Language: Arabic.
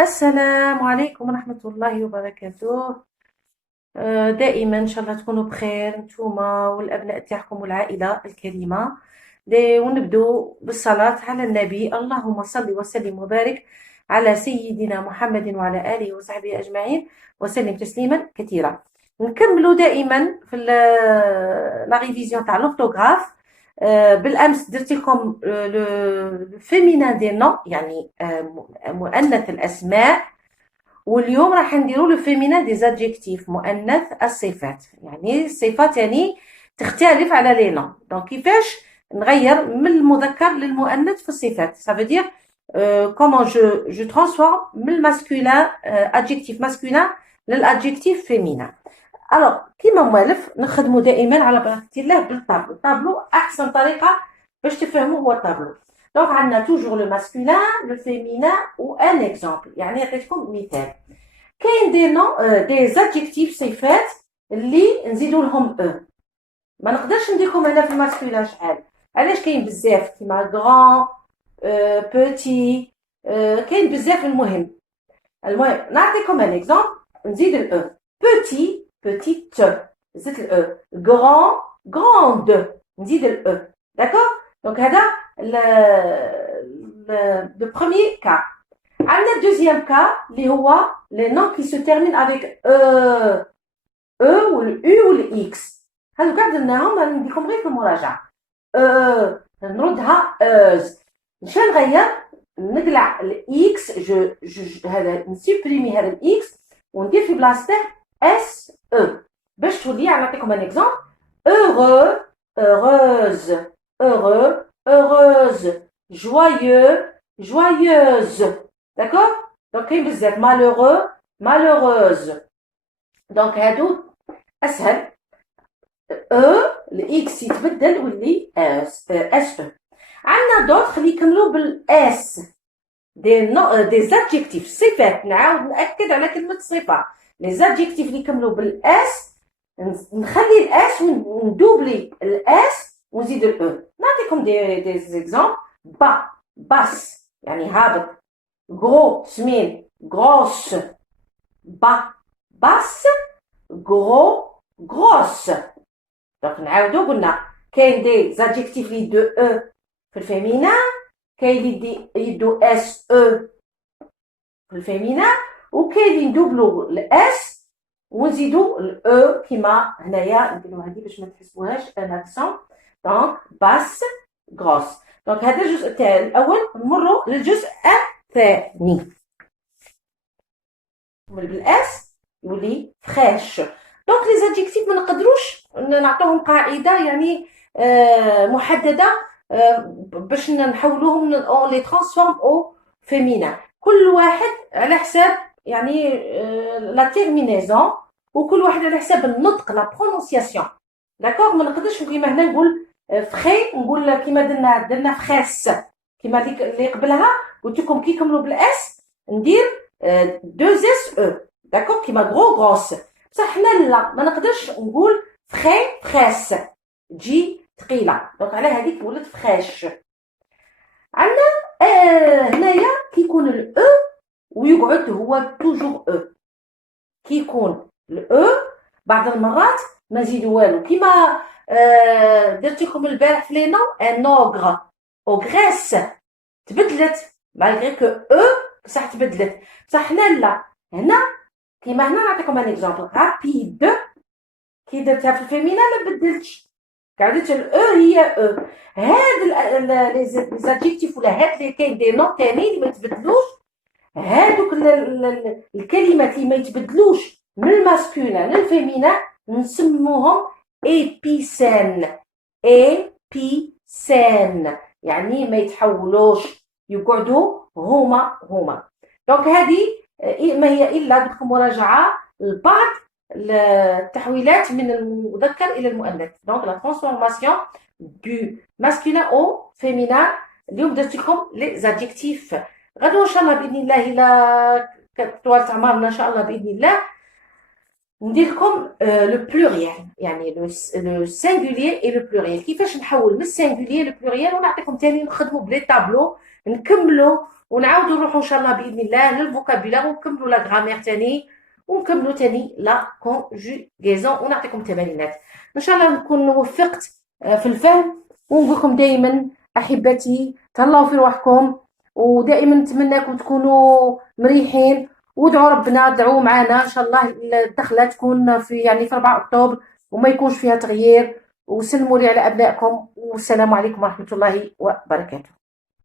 السلام عليكم ورحمة الله وبركاته. دائما إن شاء الله تكونوا بخير نتوما والأبناء تاعكم والعائلة الكريمة. ونبدو بالصلاة على النبي. اللهم صل وسلم وبارك على سيدنا محمد وعلى آله وصحبه أجمعين وسلم تسليما كثيرا. نكملوا دائما في لا ريفيزيون تاع لورتوغراف. بالامس درت لكم لو فيمينان دي نو، يعني مؤنث الاسماء، واليوم راح نديروا لو فيمينان دي زادجيكتيف، مؤنث الصفات. يعني الصفات يعني تختلف على لي نو. دونك كيفاش نغير من المذكر للمؤنث في الصفات. ça veut dire comment je transforme من الماسكولين adjectif masculin للادجيكتيف féminin. الوغ كيما موالف نخدمو دائما على بركة الله بالطابلو. الطابلو احسن طريقه باش تفهموا هو الطابلو. دونك عندنا توجور لو ماسكولين لو فيمينين و ان اكزامبل. يعني عطيتكم مثال. كاين دي نو دي زادجيكتيف صفات اللي نزيدو لهم ما نقدرش نديركم هنا في الماسكولين شحال. علاش؟ كاين بزاف كيما غران، بوتي، كاين بزاف. المهم نعطيكم ان اكزامبل. نزيد الاو. بوتي petite, زدت الاو. grand, grande, نزيد الاو. d'accord. donc هذا le premier cas. عندنا الدوزيام كا اللي هو les noms qui se terminent avec e وال u وال x. هذو كاع درناهم، نديكم غير في المراجعه. نردها از. نشان نغير نقلع الاكس، هذا نسوبريمي هذا الاكس وندير في بلاصته اس E. باش تولي نعطيكم ان اكزامبل. heureux, heureuse, heureux, heureuse, joyeux, joyeuse. d'accord. donc كاين بزاف malheureux, malheureuse. donc هادو اسهل. الاكس يتبدل واللي اس عندنا دوطخ اللي يكملوا بالاس. دي زادجيكتيف صفات. نعاود ناكد على كلمه صفه. لي زادجيكتيف اللي يكملوا بالاس نخلي الاس وندوبلي الاس ونزيد الاو. نعطيكم دي زيكزامبل. با، باس يعني هابط. غرو سمين، غروس. با، باس، غرو، غروس. دونك نعاودو قلنا كاين دي زادجيكتيف اللي يدو او في الفيمينان، كاين اللي يدو اس او في الفيمينان، وكاين اللي ندوبلو الاس ونزيدو الاو كيما هنايا. نديرو هادي باش ما تحسوهاش ان اكسون. دونك باس، غروس. دونك هذا الجزء تاع الاول. نمروا للجزء الثاني. بالاس يولي فريش. دونك لي زادجيكتيف ما نقدروش نعطوهم قاعده يعني محدده باش نحولوهم لي ترانسفورم او فيمينان. كل واحد على حساب يعني لا تيرمينيزون، وكل واحد على حساب النطق لا برونونسياسيون. داكوغ. ما نقدرش كيما هنا نقول فخي، نقول كيما درنا فخاس كيما اللي قبلها. قلت لكم كي يكملوا بالاس ندير دو اس او. داكوغ. كيما غرو، غروس. بصح حنا لا، ما نقدرش نقول فخي، فخاس، تجي ثقيله. دونك على هذيك ولات فخاش. عندنا هنايا كيكون الاو ويقعد هو توجور او. كي يكون الاو بعض المرات ما نزيدو والو. كيما درت لكم البارح في لينو ان اوغر، اوغريس. تبدلت مالغري كو او بصح تبدلت. بصح حنا لا. هنا كيما هنا نعطيكم ان اكزامبل. رابيد كي درتها في الفيمينا ما بدلتش، قعدت الاو هي او. هاد لي زادجيكتيف ولا هاد اللي كاين دي نو تاني اللي ما يتبدلوش، هادوك الكلمات اللي ما يتبدلوش من الماسكولين للفيمينا نسموهم ايبيسان. ايبيسان يعني ما يتحولوش، يقعدوا هما. دونك هذه ما هي الا بدكم مراجعه لبعض التحويلات من المذكر الى المؤنث. دونك لا ترانسفورماسيون دو ماسكولين او فيمينان. اليوم درت لكم لي زادجيكتيف. غدوه ان شاء الله باذن الله الى طوال عمرنا ان شاء الله باذن الله ندير لكم لو بلوريال، يعني لو سينغولير اي لو بلوريال. كيفاش نحول من السينغولير لو بلوريال. ونعطيكم ثاني نخدموا بلي طابلو نكملوا ونعاودوا نروحوا ان شاء الله باذن الله للفوكابيلار ونكملوا لا غرامير تاني، ونكملوا تاني لا كونجوغيزون، ونعطيكم تمارينات. ان شاء الله نكون وفقت في الفهم. ونقول لكم دائما احبتي تهلاو في روحكم، ودائما نتمنىكم تكونوا مريحين، وادعوا ربنا، ادعوا معنا ان شاء الله الدخله تكون في يعني في 4 اكتوبر وما يكونش فيها تغيير. وسلموا لي على ابنائكم، والسلام عليكم ورحمه الله وبركاته.